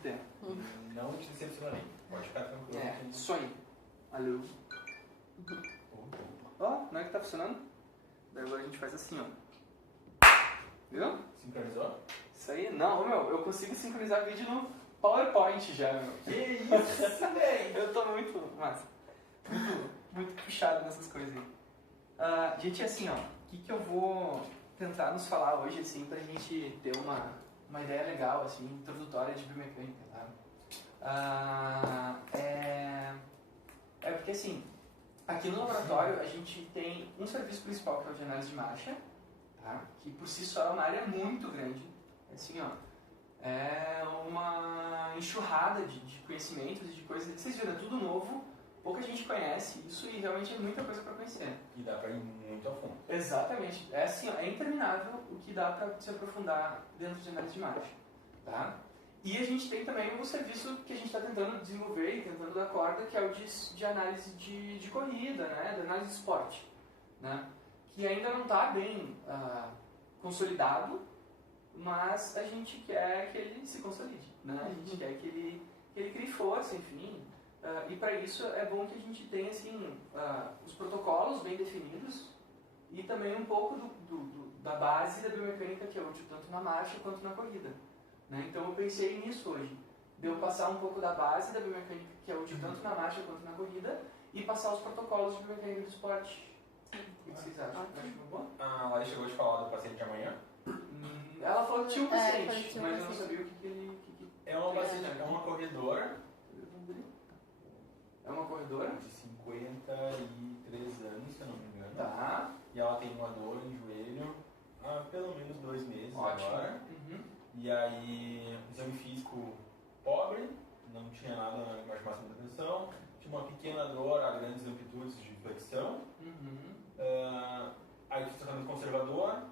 tempo. Não te decepcionarei. Pode ficar tranquilo. Sonhe. Alô. Ó, não é que tá funcionando? Daí agora a gente faz assim, ó. Viu? Sincronizou? Isso aí, não, meu, eu consigo sincronizar vídeo no PowerPoint já, meu. Que isso, velho! Eu tô muito massa. Muito puxado nessas coisas aí. Gente, assim, ó, o que eu vou tentar nos falar hoje, assim, pra gente ter uma ideia legal, assim, introdutória de biomecânica, tá? É porque, assim, aqui no laboratório a gente tem um serviço principal que é o de análise de marcha, tá? Que por si só é uma área muito grande. Assim, ó, é uma enxurrada de conhecimentos e de coisas. Vocês viram, é tudo novo, pouca gente conhece isso e realmente é muita coisa para conhecer. E dá pra ir muito a fundo. Exatamente. É assim, ó, é interminável o que dá para se aprofundar dentro de análise de marcha, tá? E a gente tem também um serviço que a gente está tentando desenvolver e tentando dar corda, que é o de análise de corrida, né? De análise de esporte, né? Que ainda não está bem consolidado, mas a gente quer que ele se consolide, né? A gente quer que ele crie força, enfim. E para isso é bom que a gente tenha assim, os protocolos bem definidos e também um pouco da base da biomecânica que é útil tanto na marcha quanto na corrida. Né? Então eu pensei nisso hoje, de eu passar um pouco da base da biomecânica que é útil tanto na marcha quanto na corrida e passar os protocolos de biomecânica do esporte. O que vocês acham? Acho uma boa? A Laís chegou de falar do paciente de amanhã. Ela falou que tinha um paciente, mas eu não sabia o que ele... É uma paciente, é uma corredora. É uma corredora? De 53 anos, se eu não me engano. Tá. E ela tem uma dor em joelho há pelo menos 2 meses. Ótimo. Agora. E aí, exame físico pobre, não tinha nada na imagem máxima da tensão, tinha uma pequena dor a grandes amplitudes de flexão. Aí fiz tratamento conservador,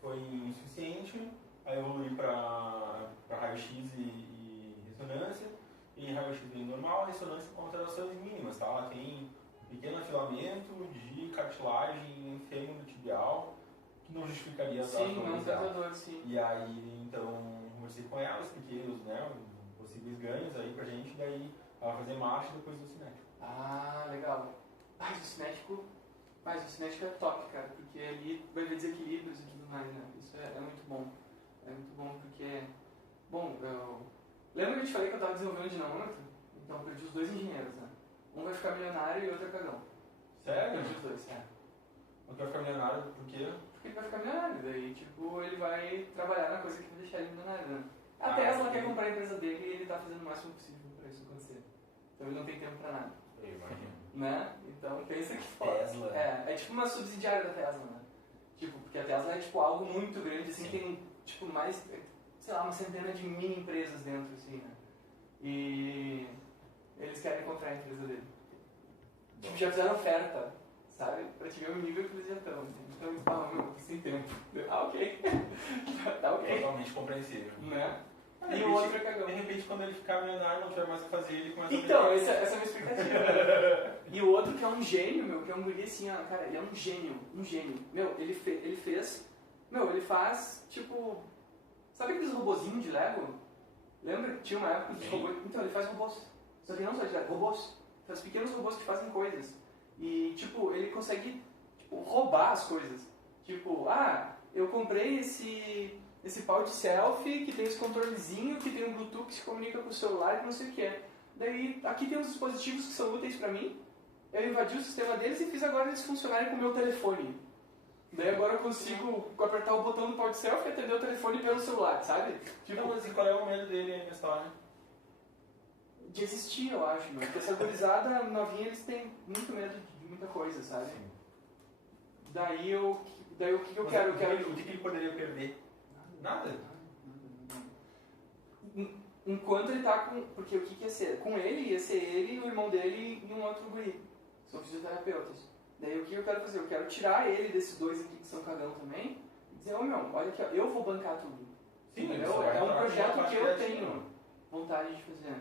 foi insuficiente, aí evolui para raio-x e ressonância, e raio-x bem normal, ressonância com alterações mínimas, tá? Ela tem um pequeno afilamento de cartilagem fêmur tibial, que não justificaria as sim, não tratador, sim. E aí, então, conversei com ela, expliquei os possíveis ganhos aí pra gente, daí ela vai fazer marcha depois do cinético. Legal. O cinético é top, cara, porque ali vai ver desequilíbrios e tudo mais, né? Isso é muito bom. É muito bom porque... Bom, lembra que eu te falei que eu tava desenvolvendo dinamômetro? Então, eu perdi os 2 engenheiros, né? Um vai ficar milionário e outro é cagão. Sério? Perdi os 2, Um vai ficar milionário por quê? Porque ele vai ficar milionário, daí, tipo, ele vai trabalhar na coisa que vai deixar ele milionário, né? A Tesla quer comprar a empresa dele e ele tá fazendo o máximo possível pra isso acontecer. Então ele não tem tempo pra nada. Eu imagino. Né? Então pensa que Tesla. É tipo uma subsidiária da Tesla, né? Tipo, porque a Tesla é tipo algo muito grande, assim, tem tipo mais, sei lá, uma centena de mini empresas dentro, assim, né? E eles querem comprar a empresa dele. Tipo, já fizeram oferta, sabe? Pra te ver o nível que eles já estão. Então eles falam, meu, tô sem tempo. Ok. Tá ok. Totalmente compreensível. Né? E o outro é cagão. De repente, quando ele ficar milionário, não tiver mais o que fazer, ele começa Então, essa é a minha expectativa. E o outro que é um gênio, meu, que é um guri assim, ó, cara, ele é um gênio. Meu, ele fez... Meu, ele faz, tipo... Sabe aqueles robozinhos de Lego? Lembra que tinha uma época de robôs? Então, ele faz robôs. Só que não só de Lego, robôs. Faz pequenos robôs que fazem coisas. E, tipo, ele consegue, tipo, roubar as coisas. Tipo, eu comprei esse pau de selfie que tem esse controlezinho, que tem um Bluetooth que se comunica com o celular e não sei o que é. Daí, aqui tem uns dispositivos que são úteis pra mim. Eu invadi o sistema deles e fiz agora eles funcionarem com o meu telefone. Daí agora eu consigo apertar o botão do pau de selfie e atender o telefone pelo celular, sabe? Tipo, mas e qual é o medo dele aí na história? De existir, eu acho, meu. Porque essa gurizada novinha, eles têm muito medo de muita coisa, sabe? Sim. Daí o que eu quero? O que ele poderia perder? Nada. Enquanto ele tá com... Porque o que ia ser? Com ele, ia ser ele, o irmão dele e um outro guri. São fisioterapeutas. Daí o que eu quero fazer? Eu quero tirar ele desses 2 aqui que são cagão também e dizer, olha aqui, eu vou bancar tudo. Sim, é um projeto que eu tenho vontade de fazer.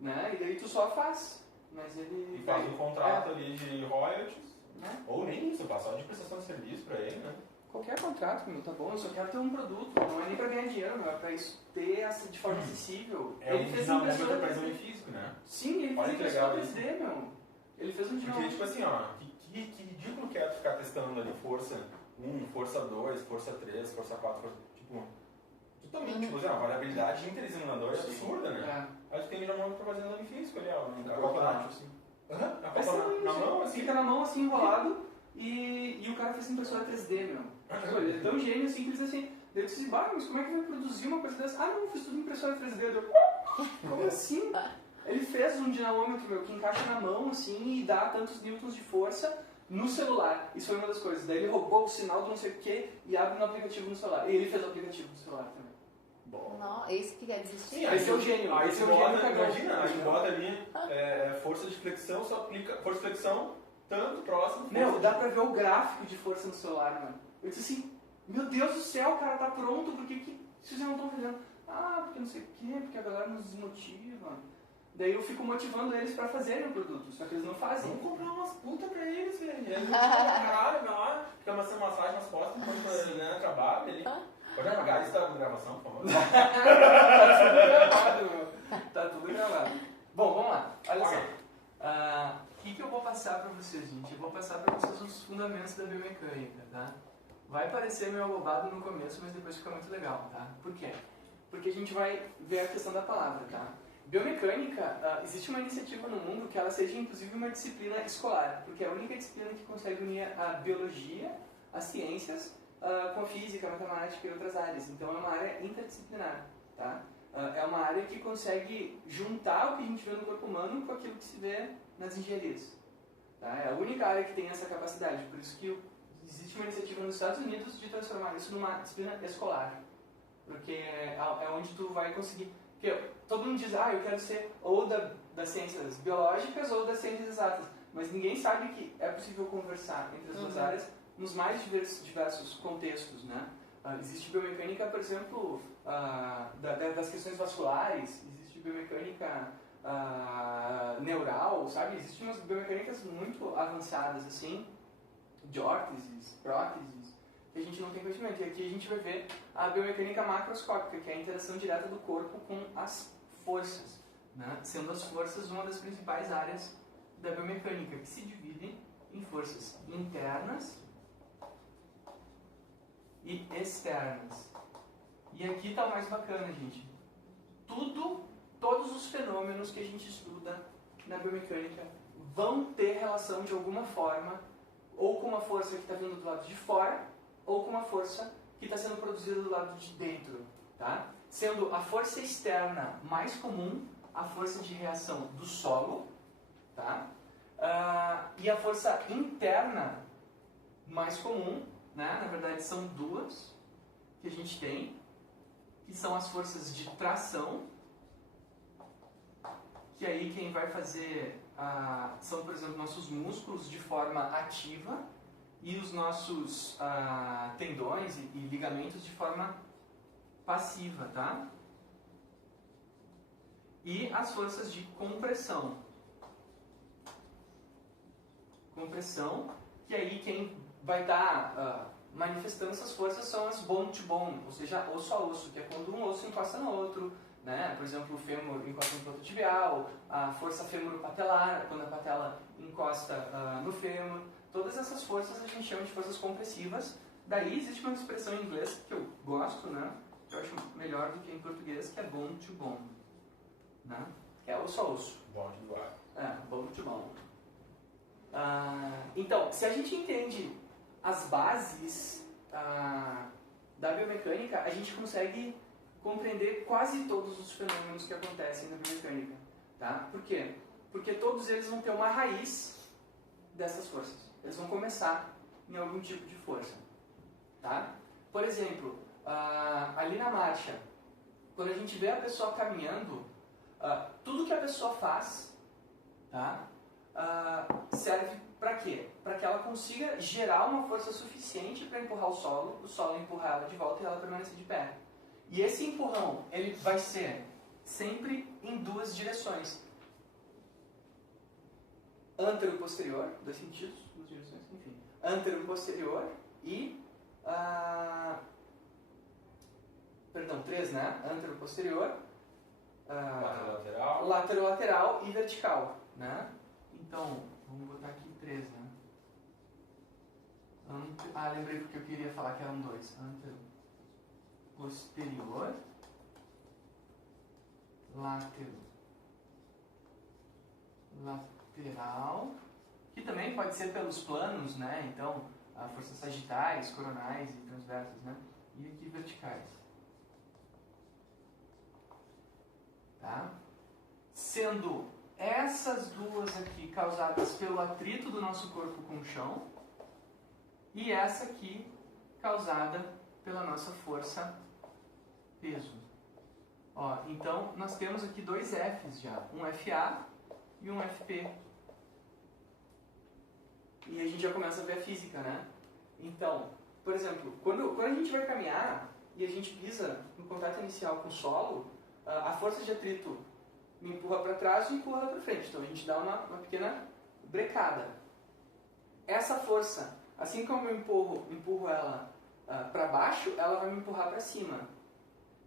Né? E daí tu só faz. Mas ele... E faz um contrato ali de royalties. Né? Ou nem isso, faz só de prestação de serviço pra ele, né? qualquer contrato, meu, tá bom, eu só quero ter um produto, não é nem pra ganhar dinheiro, meu, é pra isso ter de forma acessível. É um dinamômetro para exame físico, né? Sim, ele fez impressora 3D, meu. Ele fez um dinamômetro. Porque, tipo assim, ó, que ridículo que é tu ficar testando ali força 1, força 2, força 3, força 4, tipo, totalmente, tipo, a variabilidade interexaminadora é absurda, né? Aí tu tem um dinamômetro pra fazer exame físico ali, ó. A copa assim. A copa na mão, assim. Fica na mão, assim, enrolado, e o cara fez impressora 3D, meu. Ele é tão gênio, assim, que ele disse assim, eu disse, mas como é que vai produzir uma coisa dessa? Ah, não, eu fiz tudo em impressora 3D. Eu, como assim? Ele fez um dinamômetro, meu, que encaixa na mão, assim, e dá tantos newtons de força no celular. Isso foi uma das coisas. Daí ele roubou o sinal do não sei o que e abre no aplicativo no celular. E ele fez o aplicativo no celular também. Bom. Não, é isso que quer desistir? Sim, esse é o gênio. Aí esse você é o gênio bota, cagão. imagina, aí bota ali força de flexão, só aplica força de flexão, tanto próximo. Meu, dá pra ver o gráfico de força no celular, mano. Eu disse assim, meu Deus do céu, o cara tá pronto, por que vocês não estão fazendo? Ah, porque não sei o quê, porque a galera nos desmotiva. Daí eu fico motivando eles pra fazerem o produto, só que eles não fazem. Vamos comprar umas putas pra eles, velho. Aí eles caralho, vai lá, fica amassando massagem nas costas enquanto né, trabalha ali. Pode apagar isso da gravação, por favor. Tá tudo gravado, meu. Tá tudo gravado. Bom, vamos lá. Olha só. O que eu vou passar pra vocês, gente? Eu vou passar pra vocês os fundamentos da biomecânica, tá? Vai parecer meio abobado no começo, mas depois fica muito legal, tá? Por quê? Porque a gente vai ver a questão da palavra, tá? Biomecânica, existe uma iniciativa no mundo que ela seja inclusive uma disciplina escolar, porque é a única disciplina que consegue unir a biologia, as ciências, com a física, a matemática e outras áreas. Então é uma área interdisciplinar, tá? É uma área que consegue juntar o que a gente vê no corpo humano com aquilo que se vê nas engenharias. Tá? É a única área que tem essa capacidade, por isso que existe uma iniciativa nos Estados Unidos de transformar isso numa disciplina escolar, porque é onde tu vai conseguir... Porque todo mundo diz, eu quero ser ou das ciências biológicas ou das ciências exatas, mas ninguém sabe que é possível conversar entre as duas áreas nos mais diversos contextos, né? Existe biomecânica, por exemplo, das questões vasculares, existe biomecânica neural, sabe? Existem umas biomecânicas muito avançadas, assim, de órteses, próteses, que a gente não tem conhecimento. E aqui a gente vai ver a biomecânica macroscópica, que é a interação direta do corpo com as forças, né? Sendo as forças uma das principais áreas da biomecânica, que se dividem em forças internas e externas. E aqui está o mais bacana, gente. Todos os fenômenos que a gente estuda na biomecânica vão ter relação de alguma forma, ou com uma força que está vindo do lado de fora, ou com uma força que está sendo produzida do lado de dentro, tá? Sendo a força externa mais comum, a força de reação do solo, tá? E a força interna mais comum, né? Na verdade são duas que a gente tem, que são as forças de tração, que aí quem vai fazer são, por exemplo, nossos músculos de forma ativa e os nossos tendões e ligamentos de forma passiva, tá? E as forças de compressão. Compressão, que aí quem vai estar manifestando essas forças são as bone to bone, ou seja, osso a osso, que é quando um osso encosta no outro, né? Por exemplo, o fêmur encosta no prototibial, a força fêmuro-patelar, quando a patela encosta no fêmur. Todas essas forças a gente chama de forças compressivas. Daí existe uma expressão em inglês que eu gosto, né? Que eu acho melhor do que em português, que é bone to bone, né? Que é osso a osso. Bone to bone. Bone to bone. Então, se a gente entende as bases da biomecânica, a gente consegue compreender quase todos os fenômenos que acontecem na biomecânica, tá? Por quê? Porque todos eles vão ter uma raiz dessas forças. Eles vão começar em algum tipo de força, tá? Por exemplo, ali na marcha, quando a gente vê a pessoa caminhando, tudo que a pessoa faz, tá? Serve para quê? Para que ela consiga gerar uma força suficiente para empurrar o solo empurrar ela de volta e ela permanecer de pé. E esse empurrão, ele vai ser sempre em duas direções. Antero-posterior, dois sentidos, duas direções, enfim. Antero-posterior e Perdão, 3, né? Antero-posterior. Lateral. Lateral e vertical, né? Então, vamos botar aqui 3, né? Lembrei porque eu queria falar que eram 2. Antero-posterior. Lateral. Que também pode ser pelos planos, né? Então, forças sagitais, coronais e transversas, né? E aqui verticais. Tá? Sendo essas duas aqui causadas pelo atrito do nosso corpo com o chão e essa aqui causada pela nossa força peso. Ó, então, nós temos aqui 2 Fs já, um FA e um FP. E a gente já começa a ver a física, né? Então, por exemplo, quando a gente vai caminhar e a gente pisa em contato inicial com o solo, a força de atrito me empurra para trás e me empurra para frente. Então a gente dá uma pequena brecada. Essa força, assim como eu empurro ela para baixo, ela vai me empurrar para cima.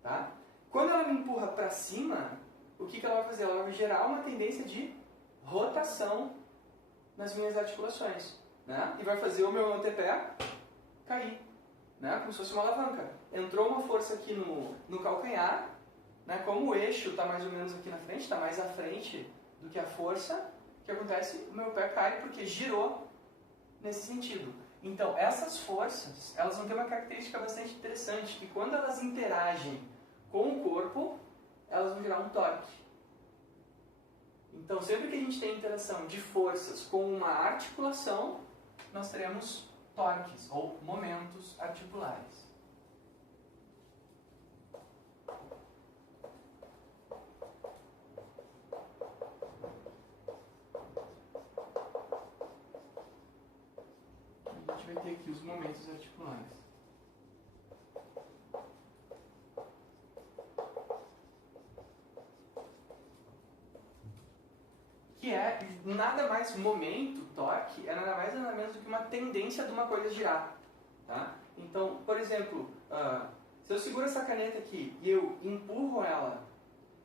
Tá? Quando ela me empurra para cima, o que ela vai fazer? Ela vai gerar uma tendência de rotação nas minhas articulações. Né? E vai fazer o meu antepé cair. Né? Como se fosse uma alavanca. Entrou uma força aqui no calcanhar. Né? Como o eixo está mais ou menos aqui na frente, está mais à frente do que a força, o que acontece? O meu pé cai porque girou nesse sentido. Então, essas forças, elas vão ter uma característica bastante interessante, que quando elas interagem com o corpo, elas vão gerar um torque. Então, sempre que a gente tem interação de forças com uma articulação, nós teremos torques, ou momentos articulares. A gente vai ter aqui os momentos articulares. Que é nada mais momento, torque, é nada mais nada menos do que uma tendência de uma coisa girar. Tá? Então, por exemplo, se eu seguro essa caneta aqui e eu empurro ela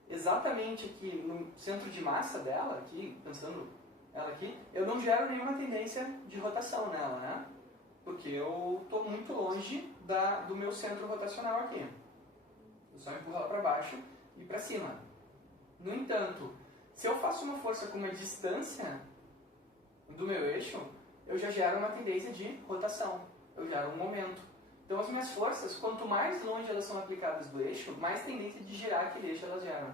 exatamente aqui no centro de massa dela, aqui, pensando ela aqui, eu não gero nenhuma tendência de rotação nela, né? Porque eu estou muito longe do meu centro rotacional aqui. Eu só empurro ela para baixo e para cima. No entanto, se eu faço uma força com uma distância do meu eixo, eu já gero uma tendência de rotação. Eu gero um momento. Então as minhas forças, quanto mais longe elas são aplicadas do eixo, mais tendência de girar aquele eixo elas geram.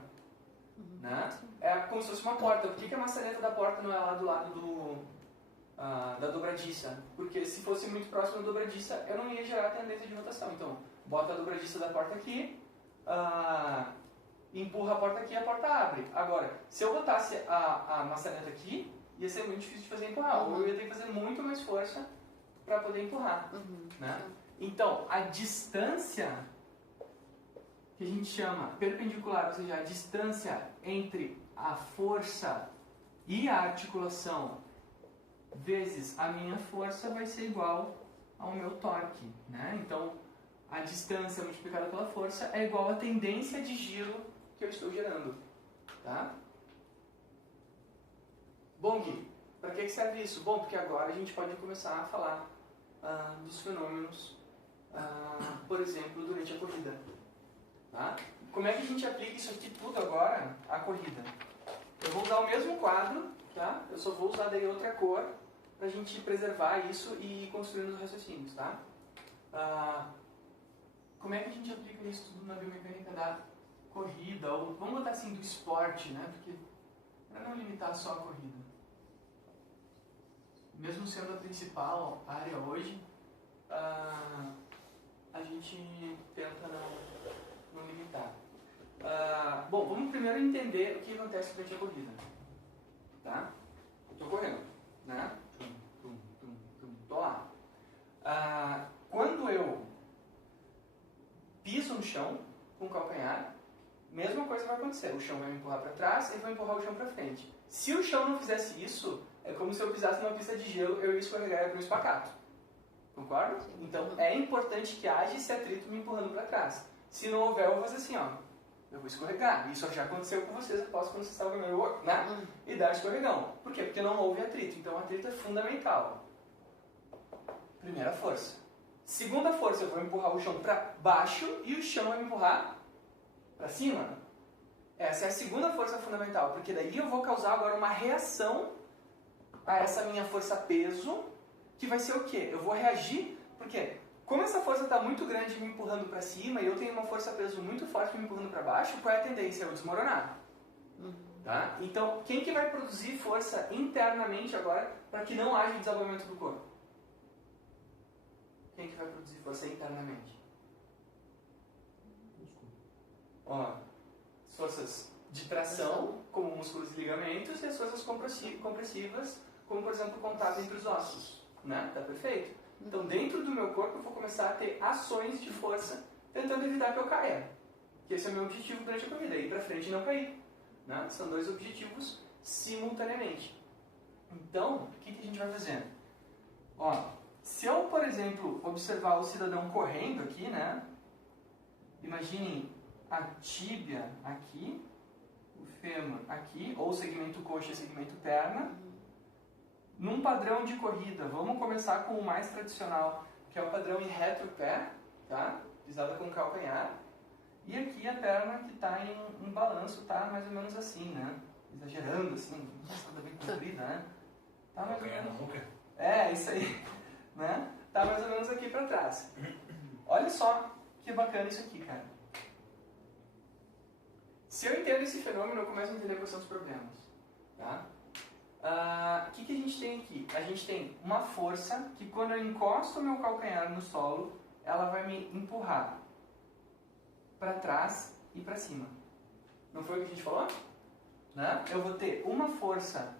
Né? É como se fosse uma porta. Por que a maçaneta da porta não é lá do lado da dobradiça? Porque se fosse muito próximo da dobradiça, eu não ia gerar tendência de rotação. Então, bota a dobradiça da porta aqui, empurra a porta aqui e a porta abre. Agora, se eu botasse a maçaneta aqui, ia ser muito difícil de fazer empurrar. Ou eu ia ter que fazer muito mais força para poder empurrar. Né? Então, a distância que a gente chama perpendicular, ou seja, a distância entre a força e a articulação vezes a minha força vai ser igual ao meu torque. Né? Então, a distância multiplicada pela força é igual à tendência de giro que eu estou gerando. Tá? Bom, Gui, para que serve isso? Bom, porque agora a gente pode começar a falar dos fenômenos, por exemplo, durante a corrida. Tá? Como é que a gente aplica isso aqui tudo agora à corrida? Eu vou usar o mesmo quadro, tá? Eu só vou usar daí outra cor para a gente preservar isso e ir construindo os raciocínios. Tá? Como é que a gente aplica isso tudo na biomecânica da corrida? Ou vamos botar assim, do esporte, né? Porque para não limitar só a corrida. Mesmo sendo a principal área hoje, a gente tenta não limitar. Bom, vamos primeiro entender o que acontece durante a corrida. Tá? Eu estou correndo, né? Tô lá. Quando eu piso no chão com o calcanhar, mesma coisa vai acontecer. O chão vai me empurrar para trás e vai empurrar o chão para frente. Se o chão não fizesse isso, é como se eu pisasse numa pista de gelo, eu ia escorregar para um espacato. Concorda? Sim. Então é importante que haja esse atrito me empurrando para trás. Se não houver, eu vou fazer assim, ó. Eu vou escorregar. Isso já aconteceu com vocês, após quando vocês estavam comendo, né? E dar escorregão. Por quê? Porque não houve atrito. Então o atrito é fundamental. Primeira força. Segunda força, eu vou empurrar o chão para baixo e o chão vai me empurrar para cima. Essa é a segunda força fundamental, porque daí eu vou causar agora uma reação a essa minha força peso, que vai ser o quê? Eu vou reagir, porque como essa força está muito grande me empurrando para cima e eu tenho uma força peso muito forte me empurrando para baixo, qual é a tendência? Eu desmoronar. Tá? Então, quem que vai produzir força internamente agora para que não haja desabamento do corpo? Quem que vai produzir força internamente? Ó, as forças de tração, como músculos e ligamentos, e as forças compressivas, como por exemplo o contato entre os ossos. Né? Tá perfeito? Então dentro do meu corpo eu vou começar a ter ações de força tentando evitar que eu caia. Que esse é o meu objetivo durante a corrida, ir para frente e não cair. Né? São dois objetivos simultaneamente. Então, o que a gente vai fazer? Ó, se eu, por exemplo, observar o cidadão correndo aqui, né? Imaginem a tíbia aqui, o fêmur aqui, ou segmento coxa e segmento perna. Num padrão de corrida, vamos começar com o mais tradicional, que é o padrão em reto pé, tá? Pisada com calcanhar. E aqui a perna que está em balanço, tá mais ou menos assim, né? Exagerando assim, nossa, tá bem comprida, né? Tá mais ou menos. É, isso aí, né? Tá mais ou menos aqui para trás. Olha só que bacana isso aqui, cara. Se eu entendo esse fenômeno, eu começo a entender quais são os problemas, tá? O que a gente tem aqui? A gente tem uma força que quando eu encosto o meu calcanhar no solo, ela vai me empurrar para trás e para cima. Não foi o que a gente falou? Né? Eu vou ter uma força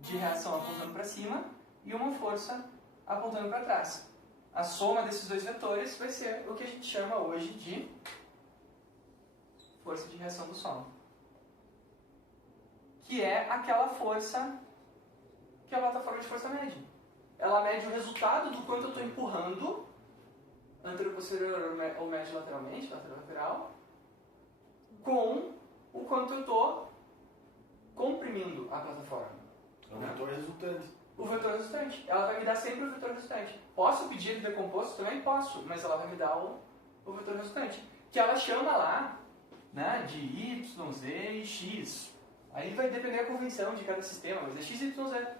de reação apontando para cima e uma força apontando para trás. A soma desses dois vetores vai ser o que a gente chama hoje de força de reação do solo. Que é aquela força que a plataforma de força mede. Ela mede o resultado do quanto eu estou empurrando, anterior-posterior ou mede lateralmente, lateral-lateral, com o quanto eu estou comprimindo a plataforma. É o vetor resultante. O vetor resultante. Ela vai me dar sempre o vetor resultante. Posso pedir ele decomposto? Também posso, mas ela vai me dar o vetor resultante. Que ela chama lá, né, de Y, Z e X. Aí vai depender da convenção de cada sistema, mas é X, Y, Z.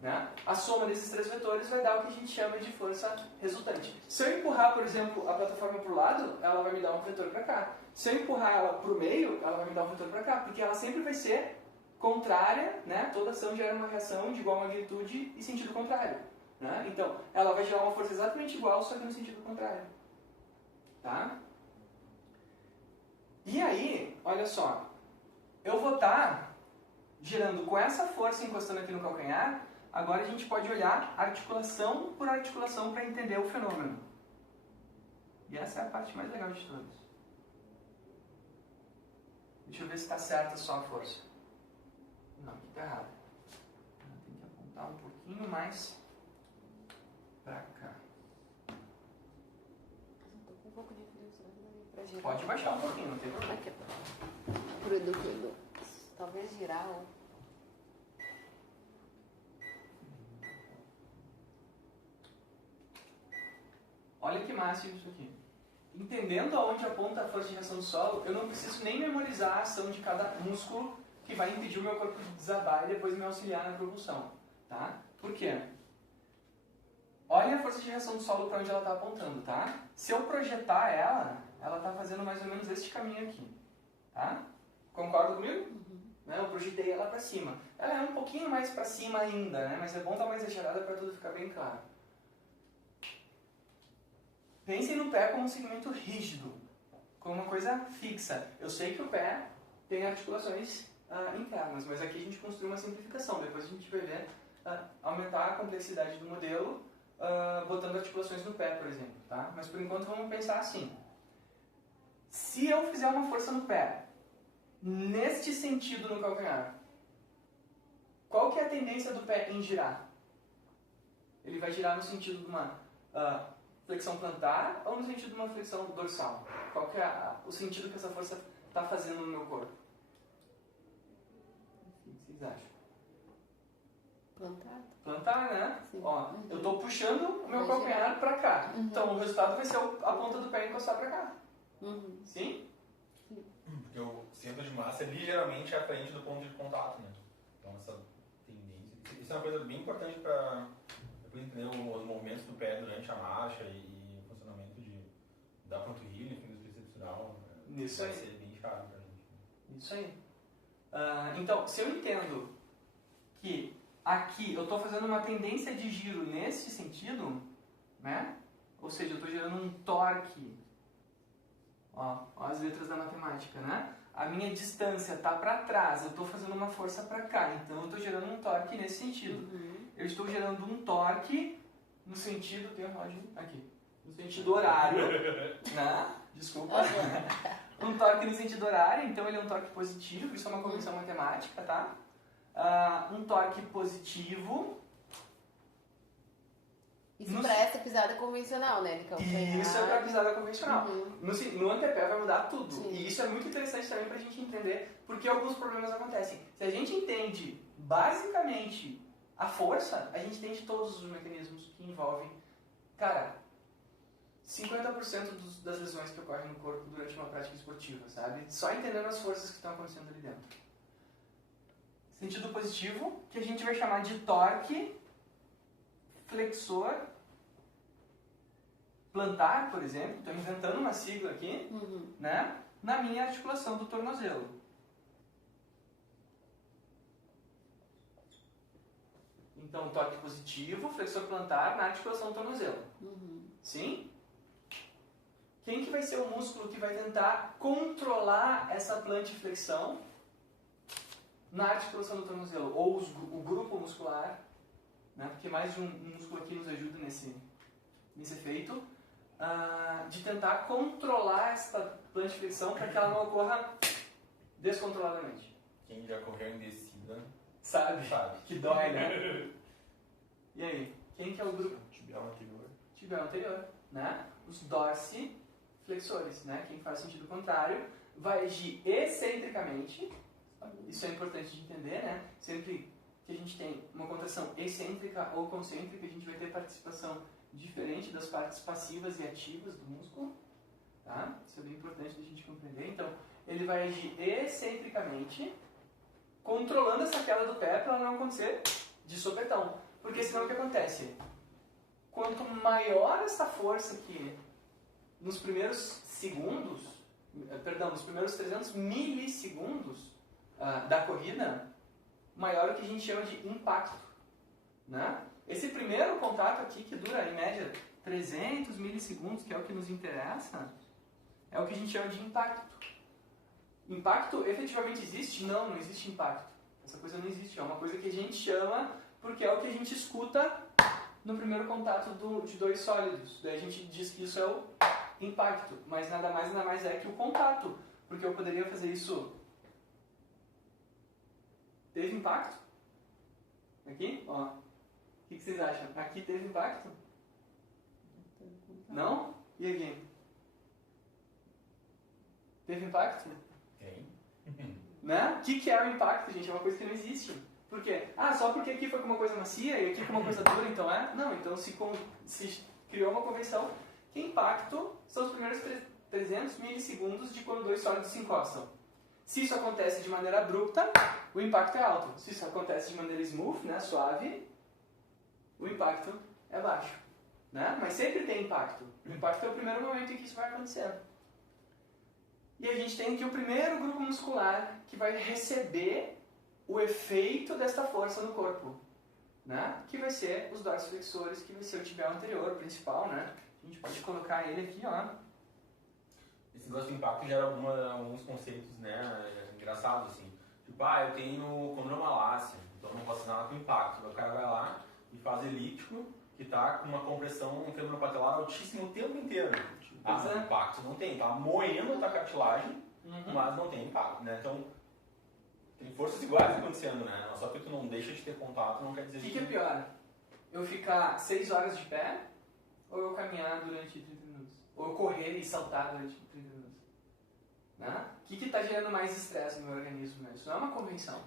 Né? A soma desses três vetores vai dar o que a gente chama de força resultante. Se eu empurrar, por exemplo, a plataforma para o lado, ela vai me dar um vetor para cá. Se eu empurrar ela para o meio, ela vai me dar um vetor para cá, porque ela sempre vai ser contrária, né? Toda ação gera uma reação de igual magnitude e sentido contrário. Né? Então, ela vai gerar uma força exatamente igual, só que no sentido contrário. Tá? E aí, olha só, eu vou estar girando com essa força encostando aqui no calcanhar. Agora a gente pode olhar articulação por articulação para entender o fenômeno. E essa é a parte mais legal de todas. Deixa eu ver se está certa só a força. Não, aqui está errado. Tem que apontar um pouquinho mais para cá. Estou com um pouco de frio, para girar. Pode baixar um pouquinho, não tem problema. Aqui, produto. Talvez girar ou... Olha que máximo isso aqui. Entendendo aonde aponta a força de reação do solo, eu não preciso nem memorizar a ação de cada músculo que vai impedir o meu corpo de desabar e depois me auxiliar na propulsão. Tá? Por quê? Olha a força de reação do solo para onde ela está apontando. Tá? Se eu projetar ela está fazendo mais ou menos este caminho aqui. Tá? Concorda comigo? Né? Eu projetei ela para cima. Ela é um pouquinho mais para cima ainda, né? Mas é bom dar uma exagerada para tudo ficar bem claro. Pensem no pé como um segmento rígido, como uma coisa fixa. Eu sei que o pé tem articulações internas, mas aqui a gente construiu uma simplificação. Depois a gente vai ver aumentar a complexidade do modelo botando articulações no pé, por exemplo. Tá? Mas por enquanto vamos pensar assim. Se eu fizer uma força no pé, neste sentido no calcanhar, qual que é a tendência do pé em girar? Ele vai girar no sentido de uma flexão plantar ou no sentido de uma flexão dorsal? Qual que é o sentido que essa força está fazendo no meu corpo? O que vocês acham? Plantado? Plantar, né? Sim. Ó, Uhum. eu estou puxando o meu Vai calcanhar para cá. Uhum. Então o resultado vai ser a ponta do pé encostar para cá. Uhum. Sim? Porque o centro de massa é ligeiramente à frente do ponto de contato, né? Então essa tendência... Isso é uma coisa bem importante para depois entender os movimentos do pé durante a marcha e o funcionamento da panturrilha, enfim, do bicepcional. Isso vai aí. ser bem chave pra gente. Isso aí. Então, se eu entendo que aqui eu estou fazendo uma tendência de giro nesse sentido, né? Ou seja, eu estou gerando um torque. Ó as letras da matemática, né? A minha distância está para trás, eu estou fazendo uma força para cá, então eu estou gerando um torque nesse sentido. Uhum. Eu estou gerando um torque no sentido, tem a relógio aqui, no sentido horário, né? Desculpa. Um torque no sentido horário, então ele é um torque positivo, isso é uma convenção matemática, tá? Um torque positivo. Isso para essa pisada convencional, né? De calcanhar. Isso é para a pisada convencional. Uhum. No antepé vai mudar tudo. Sim. E isso é muito interessante também para a gente entender porque alguns problemas acontecem. Se a gente entende basicamente a força, a gente entende todos os mecanismos que envolvem. Cara, 50% das lesões que ocorrem no corpo durante uma prática esportiva, sabe? Só entendendo as forças que estão acontecendo ali dentro. Sentido positivo, que a gente vai chamar de torque flexor plantar, por exemplo, estou inventando uma sigla aqui, né? Na minha articulação do tornozelo. Então, torque positivo, flexor plantar na articulação do tornozelo. Sim? Quem que vai ser o músculo que vai tentar controlar essa plantiflexão na articulação do tornozelo? Ou o grupo muscular, né? Porque mais de um músculo aqui nos ajuda nesse efeito, de tentar controlar essa plantiflexão para que ela não ocorra descontroladamente. Quem já correu em descida Sabe? sabe. Que dói, né? E aí? Quem que é o grupo? Tibial anterior. Tibial anterior, né? Os dorsiflexores, né? Quem faz sentido contrário vai agir excentricamente. Isso é importante de entender, né? Sempre que a gente tem uma contração excêntrica ou concêntrica, a gente vai ter participação diferente das partes passivas e ativas do músculo, tá? Isso é bem importante da gente compreender. Então, ele vai agir excentricamente, controlando essa queda do pé para não acontecer de sopetão. Porque senão o que acontece? Quanto maior essa força aqui nos primeiros segundos, nos primeiros 300 milissegundos da corrida, maior o que a gente chama de impacto, né? Esse primeiro contato aqui, que dura em média 300 milissegundos, que é o que nos interessa, é o que a gente chama de impacto. Impacto efetivamente existe? Não, não existe impacto. Essa coisa não existe. É uma coisa que a gente chama porque é o que a gente escuta no primeiro contato de dois sólidos. Daí a gente diz que isso é o impacto, mas nada mais é que o contato. Porque eu poderia fazer isso... Teve impacto? Aqui, ó. O que vocês acham? Aqui teve impacto? Não? E aqui? Teve impacto? Tem. Né? O que é o impacto, gente? É uma coisa que não existe. Por quê? Só porque aqui foi com uma coisa macia e aqui com uma coisa dura, então é? Não, então se criou uma convenção que impacto são os primeiros 300 milissegundos de quando dois sólidos se encostam. Se isso acontece de maneira abrupta, o impacto é alto. Se isso acontece de maneira smooth, né, suave, o impacto é baixo. Né? Mas sempre tem impacto. O impacto é o primeiro momento em que isso vai acontecer. E a gente tem aqui o primeiro grupo muscular que vai receber o efeito desta força no corpo. Né? Que vai ser os dorsiflexores, que vai ser o tibial anterior, o principal. Né? A gente pode colocar ele aqui, ó. Esse negócio de impacto gera alguns conceitos, né, engraçados, assim. Tipo, eu tenho condromalácia, então não posso fazer nada com impacto. O cara vai lá e faz elíptico, que tá com uma compressão femoropatelar altíssima o tempo inteiro. Impacto não tem, tá moendo a cartilagem, mas não tem impacto, né? Então, tem forças iguais acontecendo, né? Só que tu não deixa de ter contato não quer dizer O que é pior? Eu ficar 6 horas de pé ou eu caminhar durante 30 minutos? Ou eu correr e saltar durante 30 minutos? Né? O que está gerando mais estresse no meu organismo? Né? Isso não é uma convenção.